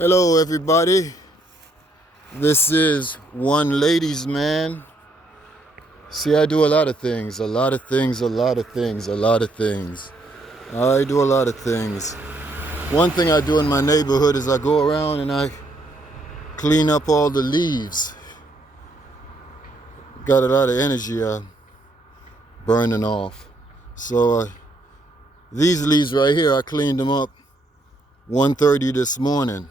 Hello, everybody. This is One Ladies Man. See, I do a lot of things, a lot of things, a lot of things, a lot of things. I do a lot of things. One thing I do in my neighborhood is I go around and I clean up all the leaves. Got a lot of energy burning off. So these leaves right here, I cleaned them up 1:30 this morning.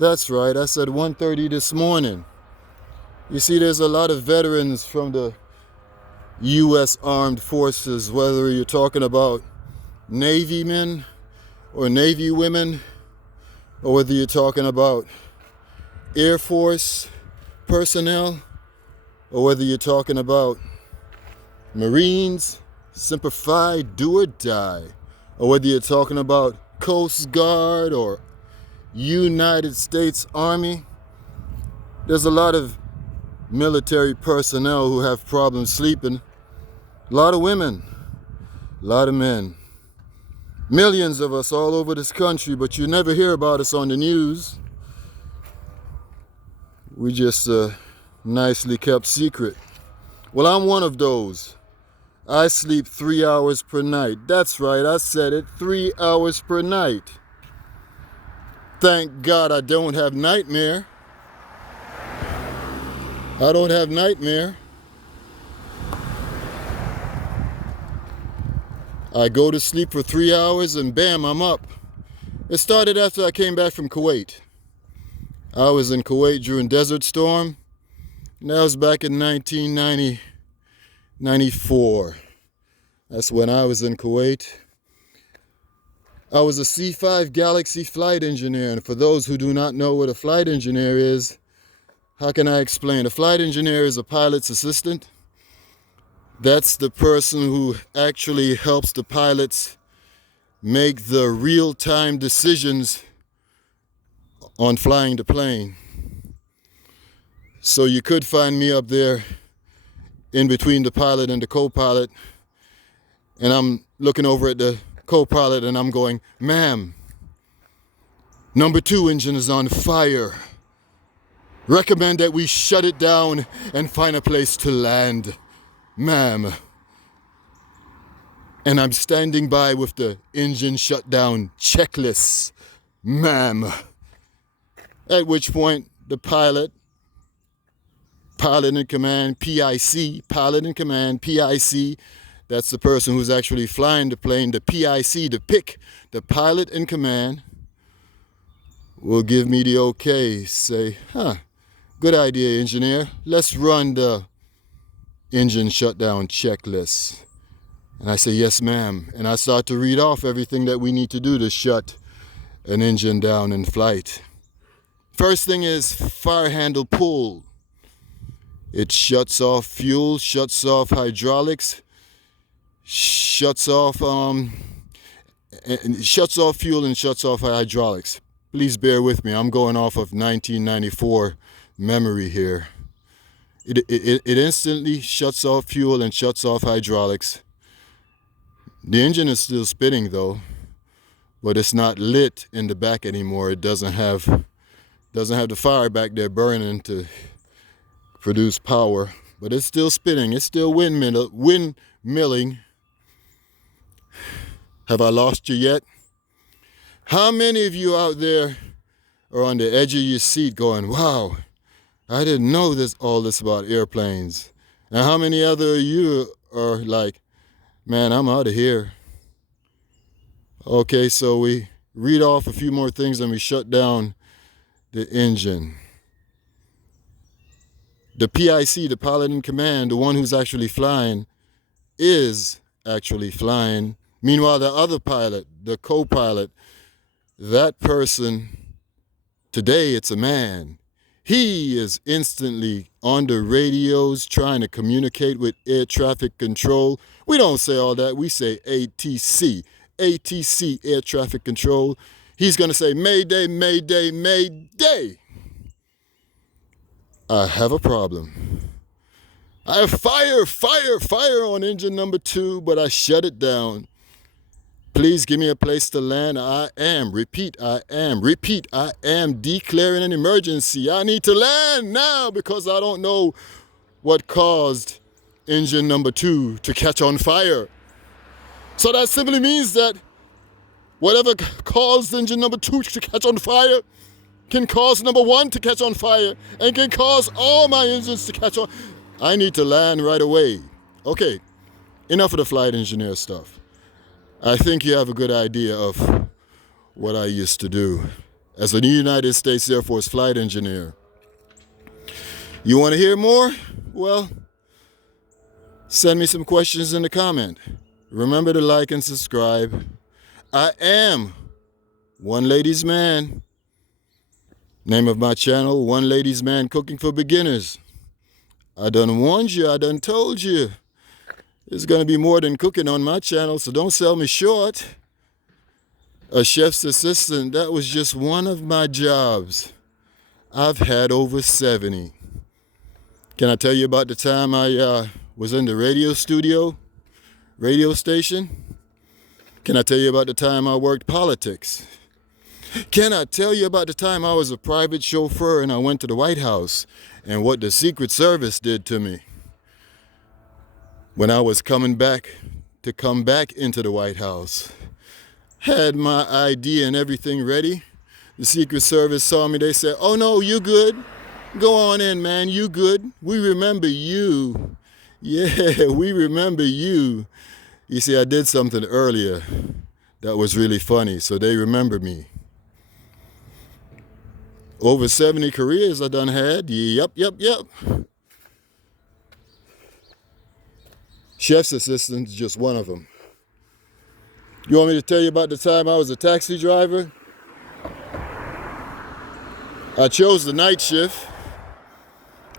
That's right, I said 1:30 this morning. You see, there's a lot of veterans from the U.S. Armed Forces, whether you're talking about Navy men or Navy women, or whether you're talking about Air Force personnel, or whether you're talking about Marines, Semper Fi, do or die, or whether you're talking about Coast Guard or United States Army. There's a lot of military personnel who have problems sleeping. A lot of women, a lot of men. Millions of us all over this country, but you never hear about us on the news. We just nicely kept secret. Well, I'm one of those. I sleep 3 hours per night. That's right, I said it, 3 hours per night. Thank God I don't have nightmare. I don't have nightmare. I go to sleep for 3 hours and bam, I'm up. It started after I came back from Kuwait. I was in Kuwait during Desert Storm, and that was back in 1994. That's when I was in Kuwait. I was a C-5 Galaxy flight engineer, and for those who do not know what a flight engineer is, how can I explain? A flight engineer is a pilot's assistant. That's the person who actually helps the pilots make the real-time decisions on flying the plane. So you could find me up there in between the pilot and the co-pilot, and I'm looking over at the co-pilot and I'm going, "Ma'am, number 2 engine is on fire. Recommend that we shut it down and find a place to land, ma'am." And I'm standing by with the engine shutdown checklist, ma'am. At which point the pilot in command, PIC, pilot in command, PIC, that's the person who's actually flying the plane, the PIC, the pick, the pilot in command, will give me the okay, say, good idea, engineer. Let's run the engine shutdown checklist. And I say, yes, ma'am. And I start to read off everything that we need to do to shut an engine down in flight. First thing is fire handle pull. It shuts off fuel, shuts off hydraulics, shuts off fuel and shuts off hydraulics. Please bear with me. I'm going off of 1994 memory here. It instantly shuts off fuel and shuts off hydraulics. The engine is still spinning though, but it's not lit in the back anymore. It doesn't have the fire back there burning to produce power, but it's still spinning. It's still windmilling. Have I lost you yet? How many of you out there are on the edge of your seat going, wow, I didn't know all this about airplanes? And how many other of you are like, man, I'm out of here? Okay, so we read off a few more things and we shut down the engine. The PIC, the pilot in command, the one who's actually flying, is actually flying. Meanwhile, the other pilot, the co-pilot, that person, today it's a man. He is instantly on the radios trying to communicate with air traffic control. We don't say all that. We say ATC, air traffic control. He's going to say, Mayday, Mayday, Mayday. I have a problem. I have fire on engine number 2, but I shut it down. Please give me a place to land. I am, repeat, I am declaring an emergency. I need to land now because I don't know what caused engine number 2 to catch on fire. So that simply means that whatever caused engine number 2 to catch on fire can cause number 1 to catch on fire and can cause all my engines to catch on. I need to land right away. Okay, enough of the flight engineer stuff. I think you have a good idea of what I used to do as a United States Air Force flight engineer. You want to hear more? Well, send me some questions in the comment. Remember to like and subscribe. I am One Ladies Man. Name of my channel, One Ladies Man Cooking for Beginners. I done warned you, I done told you. There's gonna be more than cooking on my channel, so don't sell me short. A chef's assistant, that was just one of my jobs. I've had over 70. Can I tell you about the time I was in the radio station? Can I tell you about the time I worked politics? Can I tell you about the time I was a private chauffeur and I went to the White House and what the Secret Service did to me? When I was coming back into the White House, had my ID and everything ready. The Secret Service saw me, they said, "Oh no, you good. Go on in, man, you good. We remember you. Yeah, we remember you." You see, I did something earlier that was really funny, so they remember me. Over 70 careers I done had. Yep. Chef's assistant is just one of them. You want me to tell you about the time I was a taxi driver? I chose the night shift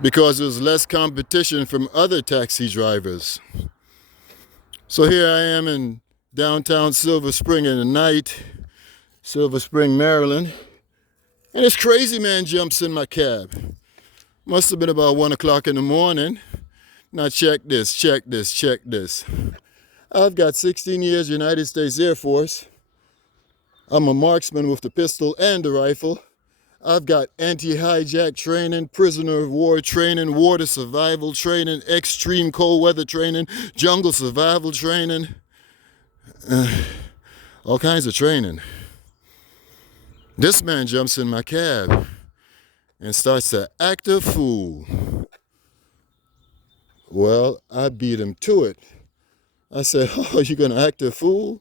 because there was less competition from other taxi drivers. So here I am in downtown Silver Spring in the night, Silver Spring, Maryland, and this crazy man jumps in my cab. Must have been about 1 o'clock in the morning. Now check this. I've got 16 years United States Air Force. I'm a marksman with the pistol and the rifle. I've got anti-hijack training, prisoner of war training, water survival training, extreme cold weather training, jungle survival training, all kinds of training. This man jumps in my cab and starts to act a fool. Well, I beat him to it. I said, "Oh, you gonna act a fool?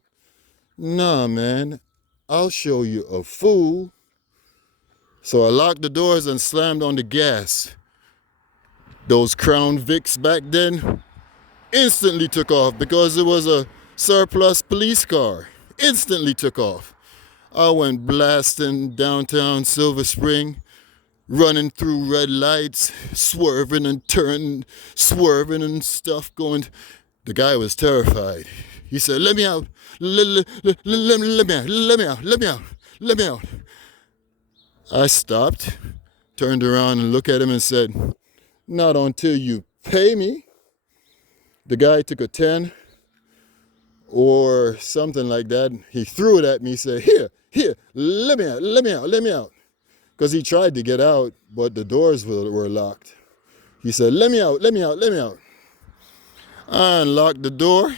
Nah, man, I'll show you a fool." So I locked the doors and slammed on the gas. Those Crown Vics back then instantly took off because it was a surplus police car. Instantly took off. I went blasting downtown Silver Spring, running through red lights, swerving and turning, swerving and stuff going. The guy was terrified. He said, "Let me out, let me out. I stopped, turned around and looked at him and said, "Not until you pay me." The guy took a 10 or something like that. He threw it at me, said, Here, let me out. Because he tried to get out, but the doors were locked. He said, let me out. I unlocked the door.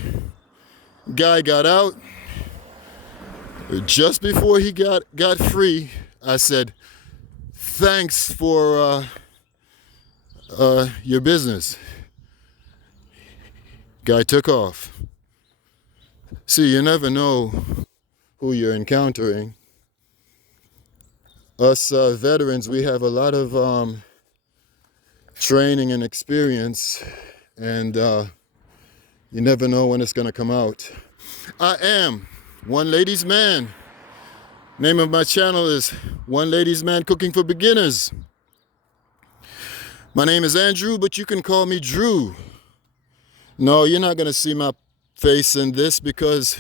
Guy got out. Just before he got free, I said, "Thanks for your business." Guy took off. See, you never know who you're encountering. Us veterans, we have a lot of training and experience, and you never know when it's going to come out. I am One Ladies Man. Name of my channel is One Ladies Man Cooking for Beginners. My name is Andrew, but you can call me Drew. No, you're not going to see my face in this because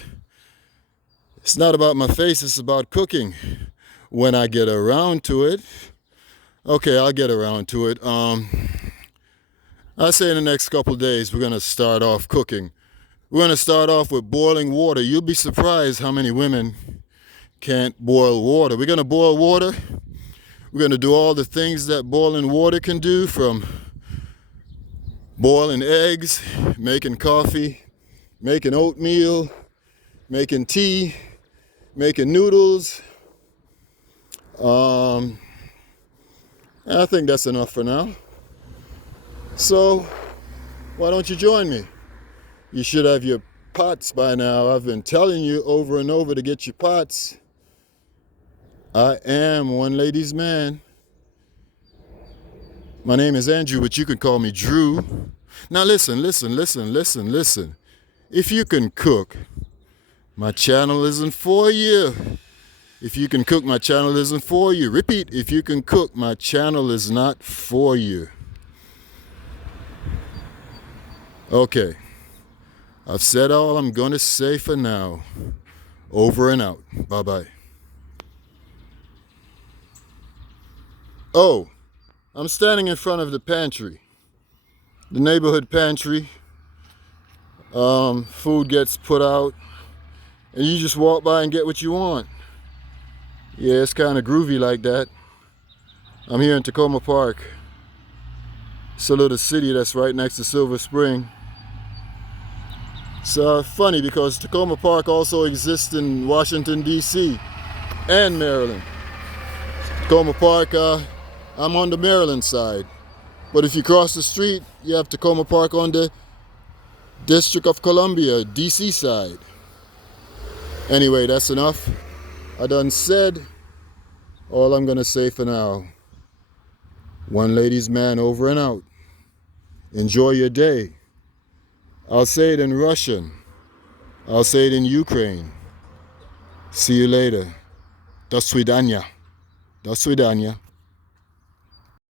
it's not about my face, it's about cooking. When I get around to it, okay, I'll get around to it. I say in the next couple days we're going to start off cooking. We're going to start off with boiling water. You'll be surprised how many women can't boil water. We're going to boil water. We're going to do all the things that boiling water can do, from boiling eggs, making coffee, making oatmeal, making tea, making noodles. I think that's enough for now. So why don't you join me? You should have your pots by now. I've been telling you over and over to get your pots. I am one lady's man. My name is Andrew, but you can call me Drew. Now listen. If you can cook, my channel isn't for you. If you can cook, my channel isn't for you. Repeat, if you can cook, my channel is not for you. Okay. I've said all I'm going to say for now. Over and out. Bye-bye. Oh, I'm standing in front of the pantry. The neighborhood pantry. Food gets put out, and you just walk by and get what you want. Yeah, it's kind of groovy like that. I'm here in Tacoma Park. It's a little city that's right next to Silver Spring. It's funny because Tacoma Park also exists in Washington, D.C. and Maryland. Tacoma Park, I'm on the Maryland side. But if you cross the street, you have Tacoma Park on the District of Columbia, D.C. side. Anyway, that's enough. I done said all I'm gonna say for now. One lady's man, over and out. Enjoy your day. I'll say it in Russian. I'll say it in Ukraine. See you later. До свидания. До свидания.